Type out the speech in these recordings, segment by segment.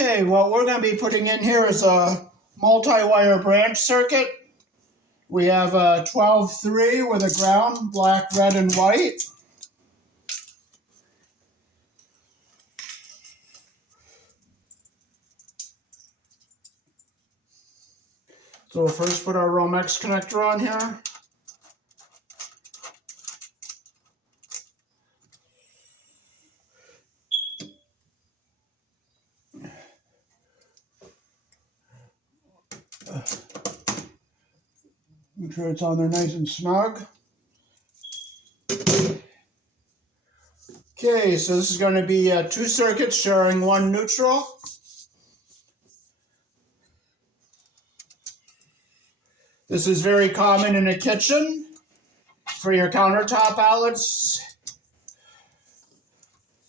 Okay, what we're going to be putting in here is a multi-wire branch circuit. We have a 12-3 with a ground, black, red, and white. So we'll first put our Romex connector on here. Make sure it's on there nice and snug. Okay, so this is going to be two circuits sharing one neutral. This is very common in a kitchen for your countertop outlets.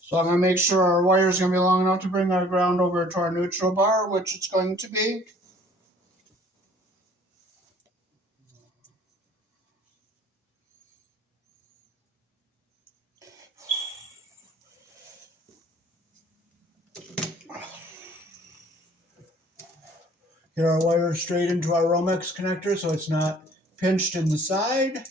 So I'm going to make sure our wire is going to be long enough to bring our ground over to our neutral bar, which it's going to be. Get our wire straight into our Romex connector so it's not pinched in the side.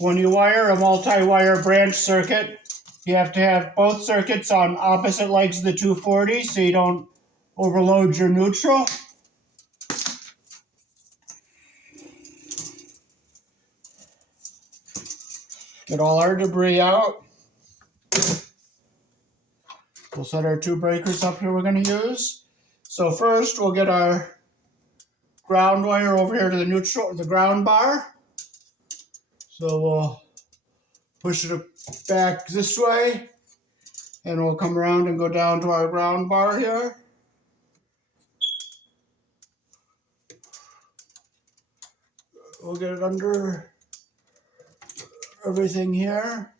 When you wire a multi-wire branch circuit, you have to have both circuits on opposite legs of the 240 so you don't overload your neutral. Get all our debris out. We'll set our two breakers up here we're going to use. So first we'll get our ground wire over here to the neutral, the ground bar. So we'll push it back this way, and we'll come around and go down to our ground bar here. We'll get it under everything here.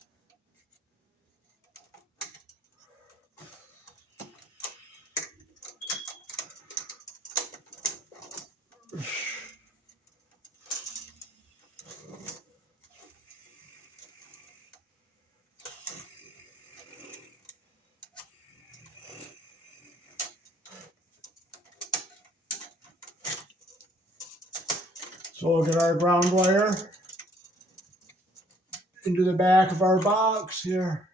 So we'll get our ground wire into the back of our box here.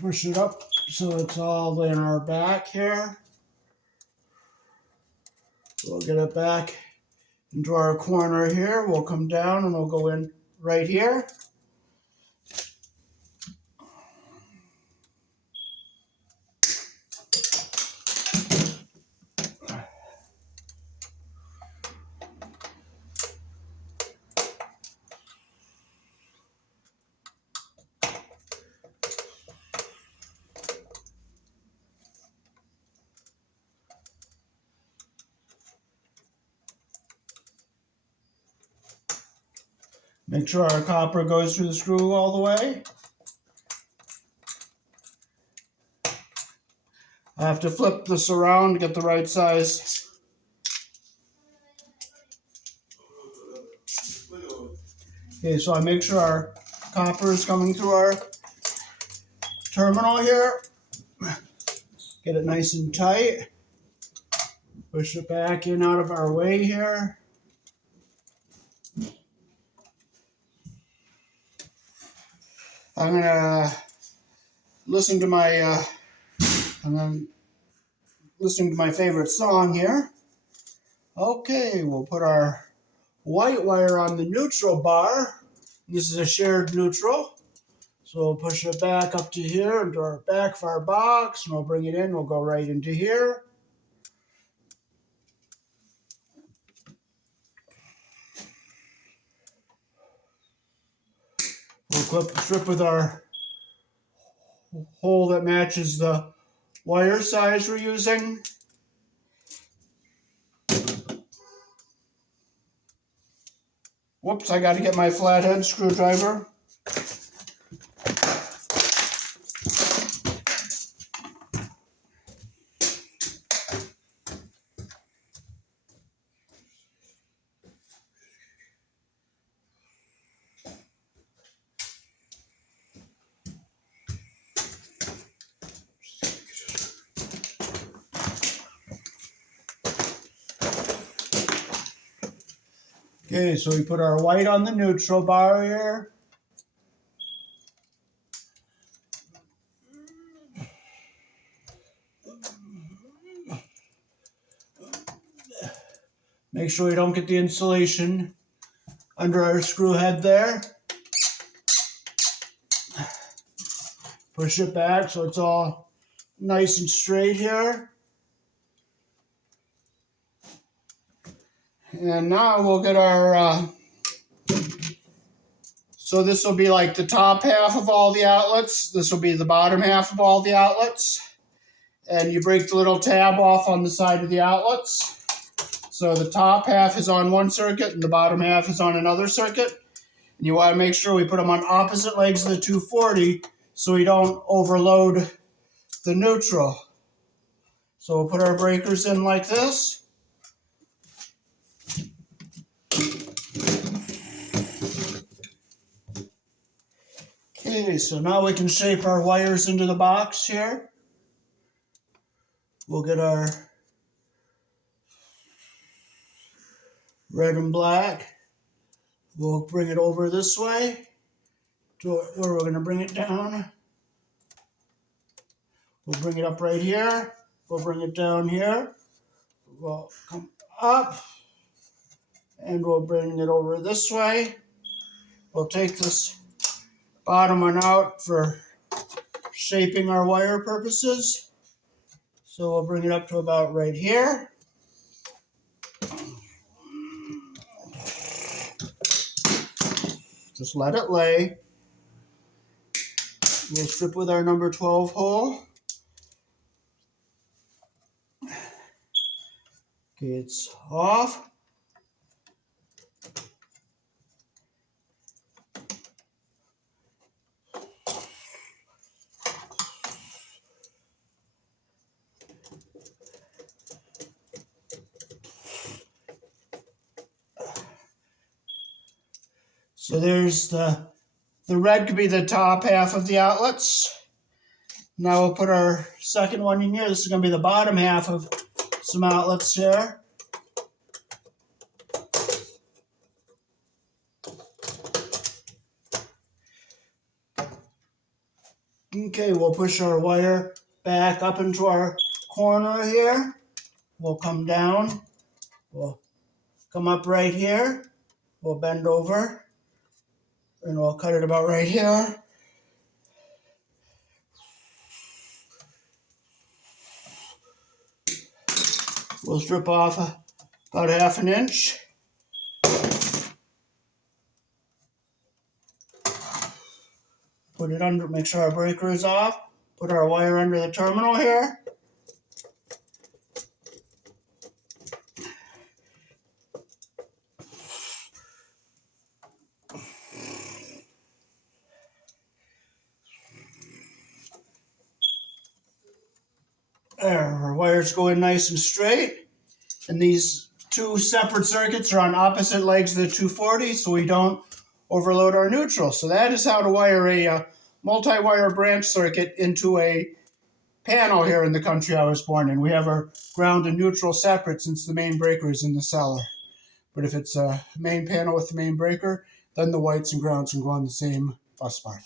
Push it up so it's all in our back here. We'll get it back into our corner here. We'll come down and we'll go in right here. Make sure our copper goes through the screw all the way. I have to flip this around to get the right size. Okay, so I make sure our copper is coming through our terminal here. Get it nice and tight. Push it back in out of our way here. I'm gonna listen to my listening to my favorite song here. Okay, we'll put our white wire on the neutral bar. This is a shared neutral. So we'll push it back up to here into our back of our box, and we'll bring it in. We'll go right into here. We'll clip the strip with our hole that matches the wire size we're using. Whoops, I got to get my flathead screwdriver. Okay, so we put our white on the neutral bar here. Make sure we don't get the insulation under our screw head there. Push it back so it's all nice and straight here. And now we'll get our, so this will be like the top half of all the outlets. This will be the bottom half of all the outlets. And you break the little tab off on the side of the outlets. So the top half is on one circuit and the bottom half is on another circuit. And you want to make sure we put them on opposite legs of the 240 so we don't overload the neutral. So we'll put our breakers in like this. Okay, so now we can shape our wires into the box here. We'll get our red and black. We'll bring it over this way to where we're going to bring it down. We'll bring it up right here. We'll bring it down here. We'll come up and we'll bring it over this way. We'll take this bottom one out for shaping our wire purposes. So we'll bring it up to about right here. Just let it lay. We'll strip with our number 12 hole. Okay, it's off. So there's the red could be the top half of the outlets. Now we'll put our second one in here. This is going to be the bottom half of some outlets here. Okay, we'll push our wire back up into our corner here. We'll come down. We'll come up right here. We'll bend over. And we'll cut it about right here. We'll strip off about 1/2 inch. Put it under, make sure our breaker is off. Put our wire under the terminal here. There, our wires go in nice and straight. And these two separate circuits are on opposite legs of the 240, so we don't overload our neutral. So that is how to wire a multi-wire branch circuit into a panel here in the country I was born in. We have our ground and neutral separate since the main breaker is in the cellar. But if it's a main panel with the main breaker, then the whites and grounds can go on the same bus bar.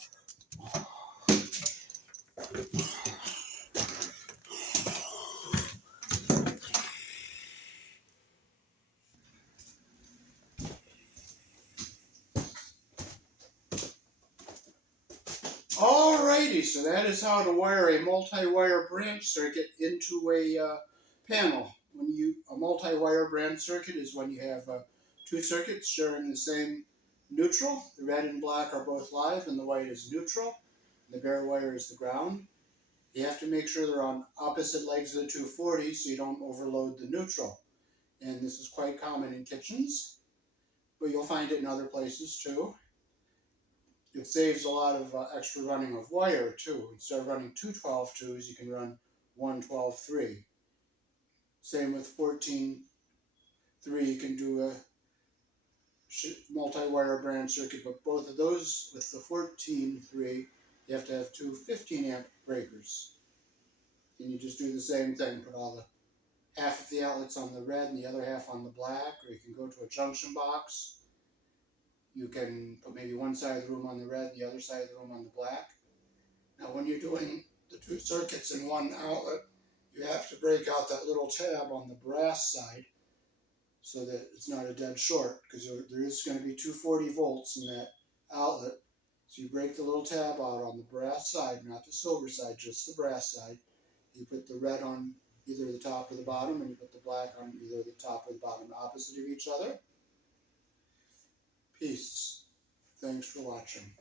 Alrighty, so that is how to wire a multi-wire branch circuit into a panel. A multi-wire branch circuit is when you have two circuits sharing the same neutral. The red and black are both live, and the white is neutral. The bare wire is the ground. You have to make sure they're on opposite legs of the 240 so you don't overload the neutral. And this is quite common in kitchens, but you'll find it in other places too. It saves a lot of extra running of wire too. Instead of running two 12-2s, you can run one 12-3. Same with 14-3, you can do a multi-wire branch circuit, but both of those with the 14-3, you have to have two 15-amp breakers. And you just do the same thing, put all the half of the outlets on the red and the other half on the black, or you can go to a junction box. You can put maybe one side of the room on the red and the other side of the room on the black. Now when you're doing the two circuits in one outlet, you have to break out that little tab on the brass side so that it's not a dead short, because there is going to be 240 volts in that outlet. So you break the little tab out on the brass side, not the silver side, just the brass side. You put the red on either the top or the bottom, and you put the black on either the top or the bottom, opposite of each other. Peace. Thanks for watching.